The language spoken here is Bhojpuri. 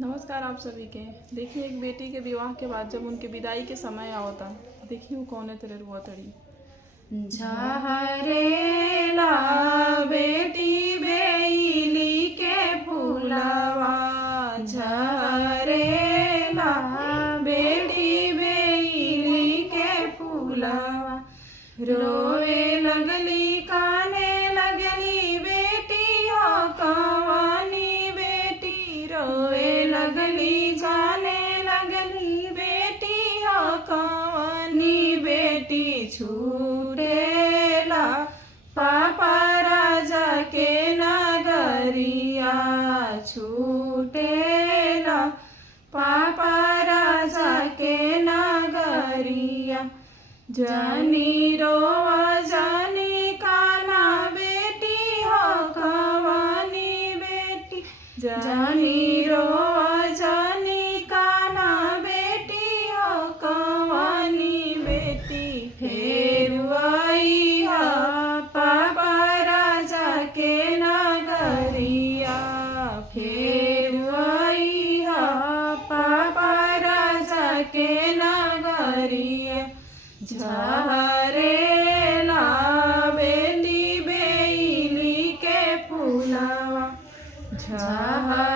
नमस्कार आप सभी के। देखिए, एक बेटी के विवाह के बाद जब उनके विदाई के समय आवता, देखिए वो कौने तेरे रुआ तड़ी। झरेला बेटी बेली के फूलवा, झरेला बेटी बेली के फूलवा। रोवे लगली काने लगली बेटी हो कवानी बेटी, रोवे लगली जाने लगली बेटी हो कवानी बेटी। छूटेला पापा राजा के नगरिया, छूटेला पापा राजा के नगरिया। जानी रोवा जानी काना बेटी हो कवानी बेटी, जानी रोवा जानी काना बेटी हो कवानी बेटी। फेर आई हा पापा राजा के नगरिया, फेर आई हा पापा राजा के नगरिया। झरेला बेली बेली के फूलवा, झरेला